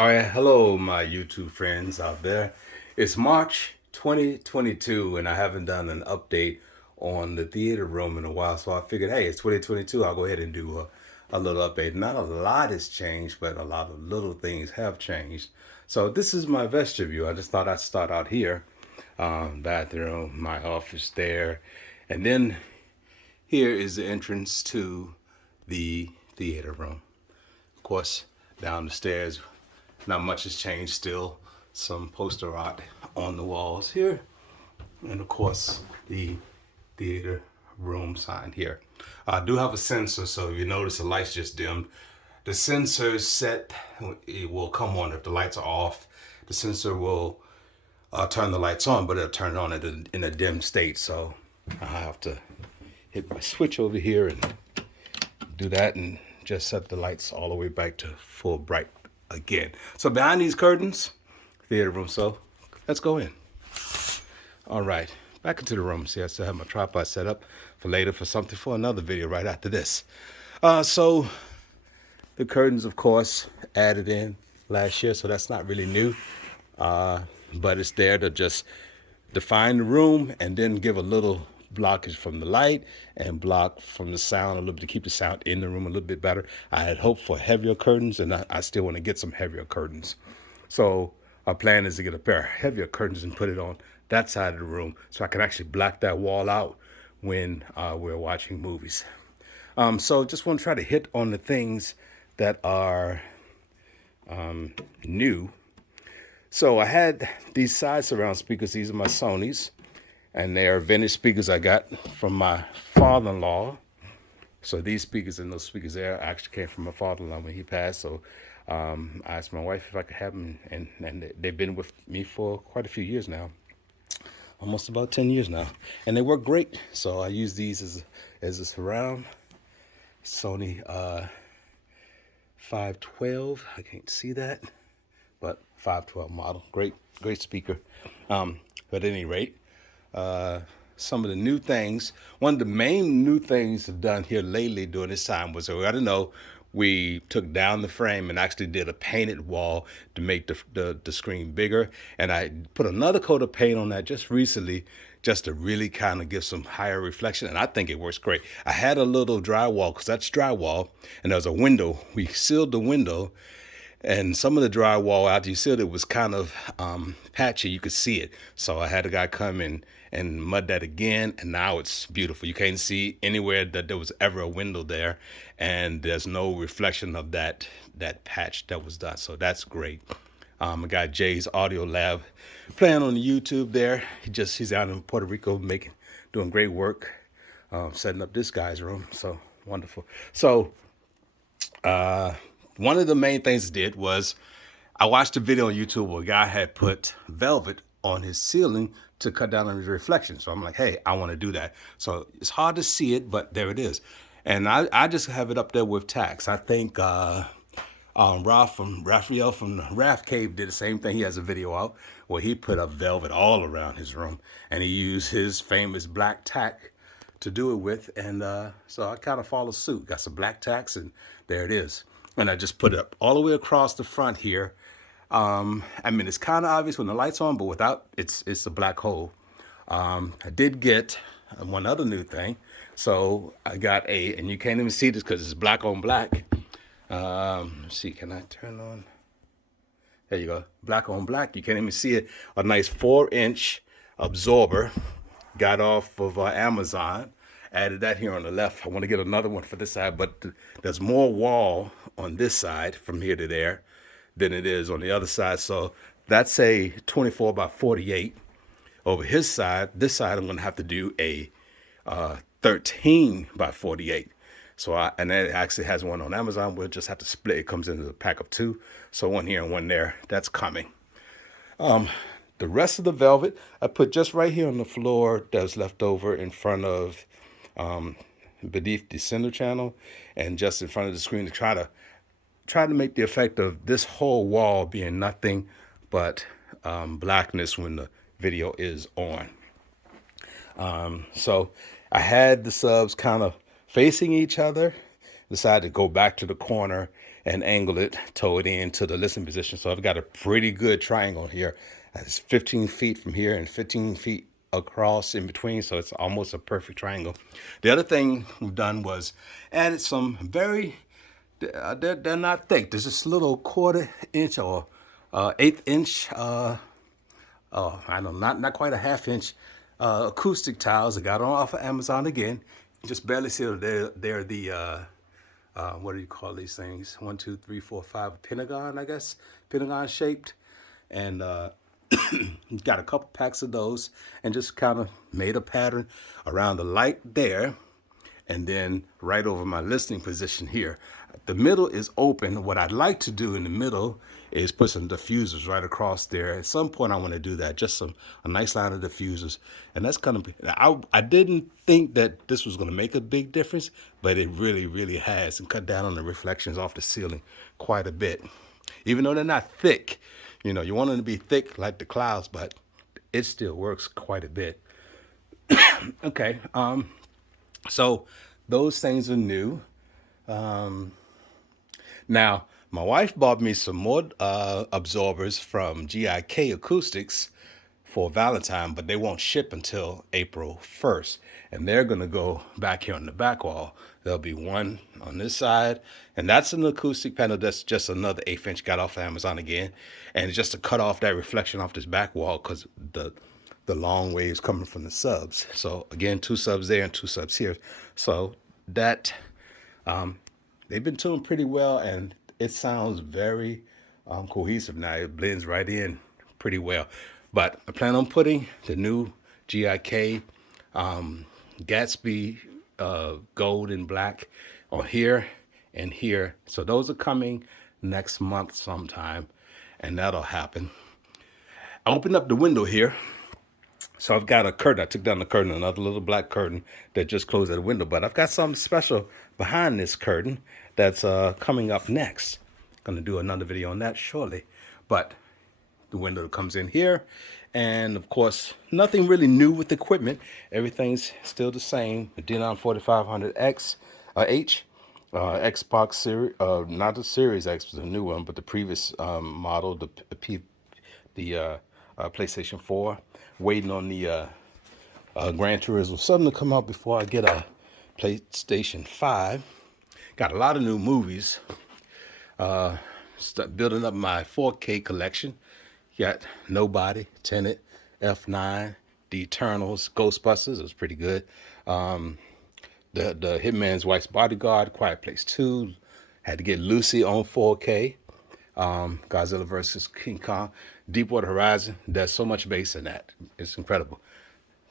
All right, hello, my YouTube friends out there. It's March 2022, and I haven't done an update on the theater room in a while, so I figured, hey, it's 2022. I'll go ahead and do a little update. Not a lot has changed, but a lot of little things have changed. So this is my vestibule. I just thought I'd start out here. Bathroom, my office there, and then here is the entrance to the theater room. Of course, down the stairs, not much has changed still. Some poster art on the walls here. And of course, the theater room sign here. I do have a sensor, so if you notice the lights just dimmed, the sensor is set, it will come on if the lights are off. The sensor will turn the lights on, but it'll turn it on in a dim state. So I have to hit my switch over here and do that and just set the lights all the way back to full bright again. So behind these curtains, theater room. So let's go in. All right, back into the room. See, I still have my tripod set up for later for another video right after this. So the curtains, of course, added in last year, so that's not really new. But it's there to just define the room and then give a little blockage from the light and block from the sound a little bit to keep the sound in the room a little bit better. I had hoped for heavier curtains, and I still want to get some heavier curtains. So our plan is to get a pair of heavier curtains and put it on that side of the room so I can actually black that wall out when we're watching movies. So just want to try to hit on the things that are new. So I had these side surround speakers. These are my Sonys. And they are vintage speakers I got from my father-in-law. So these speakers and those speakers there actually came from my father-in-law when he passed. So I asked my wife if I could have them, and they've been with me for quite a few years now, almost about 10 years now, and they work great. So I use these as a surround. Sony 512. I can't see that, but 512 model. Great speaker. But at any rate. Some of the new things. One of the main new things I've done here lately during this time was, I don't know, we took down the frame and actually did a painted wall to make the screen bigger. And I put another coat of paint on that just recently, just to really kind of give some higher reflection. And I think it works great. I had a little drywall, because that's drywall, and there was a window. We sealed the window. And some of the drywall, after you sealed it, was kind of patchy. You could see it. So I had a guy come in and mud that again, and now it's beautiful. You can't see anywhere that there was ever a window there, and there's no reflection of that patch that was done. So that's great. I got Jay's Audio Lab playing on the YouTube there. He's out in Puerto Rico doing great work, setting up this guy's room. So wonderful. So one of the main things I did was I watched a video on YouTube where a guy had put velvet on his ceiling to cut down on his reflection. So I'm like, hey, I want to do that. So it's hard to see it, but there it is. And I just have it up there with tacks. I think Raphael from the Raph Cave did the same thing. He has a video out where he put up velvet all around his room, and he used his famous black tack to do it with. And so I kind of follow suit. Got some black tacks, and there it is. And I just put it up all the way across the front here. I mean, it's kind of obvious when the light's on, but without, it's a black hole. I did get one other new thing. So I got and you can't even see this because it's black on black. Let's see, can I turn on? There you go, black on black. You can't even see it. A nice 4-inch absorber. Got off of Amazon. Added that here on the left. I want to get another one for this side, but there's more wall on this side from here to there than it is on the other side. So that's a 24 by 48. Over his side, this side, I'm going to have to do a 13 by 48. So and that actually has one on Amazon. We'll just have to split. It comes in as a pack of 2. So one here and one there. That's coming. The rest of the velvet, I put just right here on the floor that was left over in front of beneath the center channel and just in front of the screen to try to make the effect of this whole wall being nothing but blackness when the video is on. So I had the subs kind of facing each other, decided to go back to the corner and angle it, tow it into the listening position. So I've got a pretty good triangle here. It's 15 feet from here and 15 feet across in between, so it's almost a perfect triangle. The other thing we've done was added some they're not thick. There's this little 1/4 inch or 1/8 inch, I don't know, not quite a 1/2 inch acoustic tiles. I got them off of Amazon again. You just barely see them. They're the what do you call these things? 1, 2, 3, 4, 5 pentagon, I guess, pentagon shaped, and got a couple packs of those, and just kind of made a pattern around the light there, and then right over my listening position here. The middle is open. What I'd like to do in the middle is put some diffusers right across there. At some point I want to do that, just a nice line of diffusers. And that's kind of, I didn't think that this was going to make a big difference, but it really, really has, and cut down on the reflections off the ceiling quite a bit. Even though they're not thick, you know, you want them to be thick like the clouds, but it still works quite a bit. Okay, so those things are new. Now, my wife bought me some more absorbers from GIK Acoustics for Valentine, but they won't ship until April 1st. And they're going to go back here on the back wall. There'll be one on this side, and that's an acoustic panel. That's just another 1/8 inch, got off of Amazon again. And it's just to cut off that reflection off this back wall, because the long waves coming from the subs. So again, 2 subs there and 2 subs here. So that they've been tuned pretty well, and it sounds very cohesive now. It blends right in pretty well. But I plan on putting the new GIK Gatsby gold and black on here and here. So those are coming next month sometime, and that'll happen. I opened up the window here. So I've got a curtain. I took down the curtain, another little black curtain that just closed at the window. But I've got something special behind this curtain that's coming up next. Going to do another video on that shortly. But the window comes in here. And, of course, nothing really new with the equipment. Everything's still the same. The Denon 4500X H. Xbox series, not the Series X, was a new one, but the previous model, the PlayStation 4. Waiting on the Gran Turismo 7 to come out before I get a PlayStation 5. Got a lot of new movies. Start building up my 4K collection. Got Nobody, Tenet, F9, The Eternals, Ghostbusters. It was pretty good. The Hitman's Wife's Bodyguard, Quiet Place 2. Had to get Lucy on 4K. Godzilla vs. King Kong, Deepwater Horizon. There's so much bass in that. It's incredible.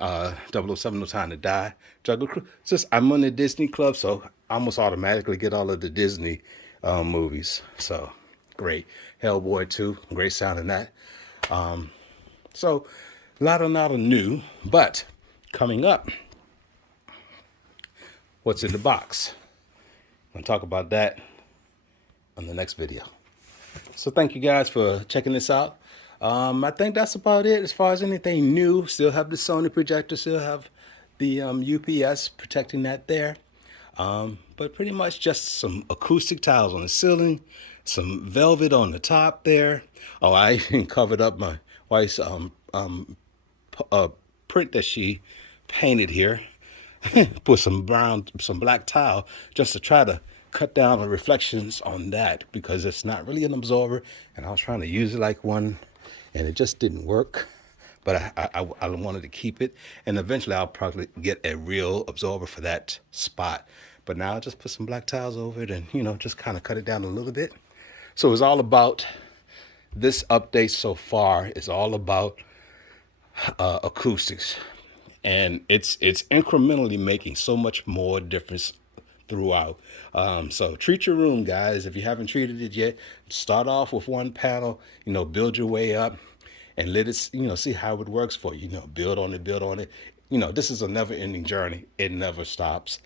007 No Time to Die. Jungle Cruise. Just, I'm on the Disney Club, so I almost automatically get all of the Disney movies. So great. Hellboy 2, great sound in that. So a lot of new, but coming up, what's in the box? I'm going to talk about that on the next video. So thank you guys for checking this out. I think that's about it as far as anything new. Still have the Sony projector, still have the UPS protecting that there. But pretty much just some acoustic tiles on the ceiling, some velvet on the top there. Oh, I even covered up my wife's print that she painted here. Put some black tile just to try to cut down the reflections on that, because it's not really an absorber, and I was trying to use it like one, and it just didn't work. But I wanted to keep it, and eventually I'll probably get a real absorber for that spot. But now I just put some black tiles over it, and just kind of cut it down a little bit. So it's all about this update so far. Is all about acoustics, and it's incrementally making so much more difference throughout. So treat your room, guys. If you haven't treated it yet, start off with one panel, build your way up, and let it, see how it works for you. Build on it. This is a never-ending journey. It never stops.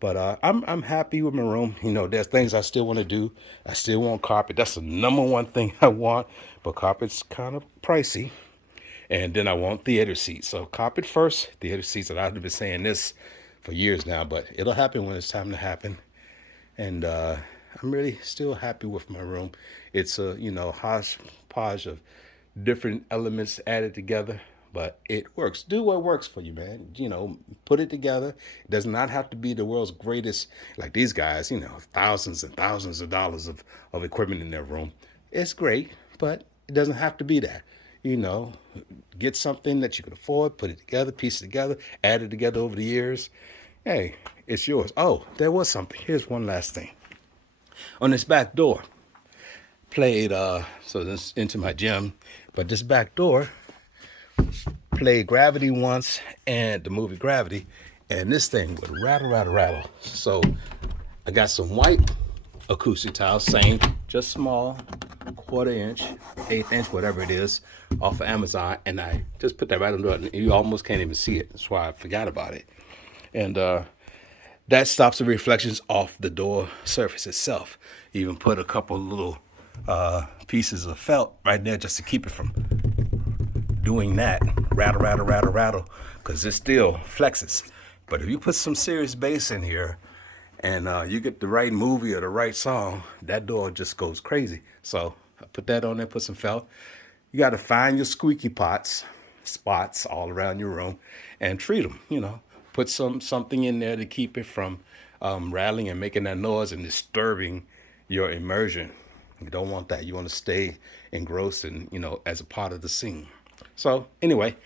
But I'm happy with my room. There's things I still want to do. I still want carpet. That's the number one thing I want. But carpet's kind of pricey. And then I want theater seats. So carpet first, theater seats. And I've been saying this for years now, but it'll happen when it's time to happen. And I'm really still happy with my room. It's a, you know, hodgepodge of different elements added together, but it works. Do what works for you, man. You know, put it together. It does not have to be the world's greatest, like these guys, you know, thousands and thousands of dollars of equipment in their room. It's great, but it doesn't have to be that. You know, get something that you can afford, put it together, piece it together, add it together over the years. Hey, it's yours. Oh, there was something. Here's one last thing. On this back door, played so this into my gym, but this back door played Gravity once and the movie Gravity, and this thing would rattle. So I got some white acoustic tiles, same, just small, 1/4 inch, 1/8 inch, whatever it is, off of Amazon, and I just put that right under it. You almost can't even see it. That's why I forgot about it. And that stops the reflections off the door surface itself. Even put a couple little pieces of felt right there just to keep it from doing that. Rattle, because it still flexes. But if you put some serious bass in here and you get the right movie or the right song, that door just goes crazy. So I put that on there, put some felt. You got to find your squeaky spots all around your room and treat them, you know. Put something in there to keep it from rattling and making that noise and disturbing your immersion. You don't want that. You want to stay engrossed and, you know, as a part of the scene. So anyway,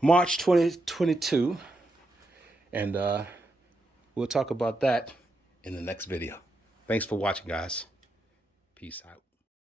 March 2022, and we'll talk about that in the next video. Thanks for watching, guys. Peace out.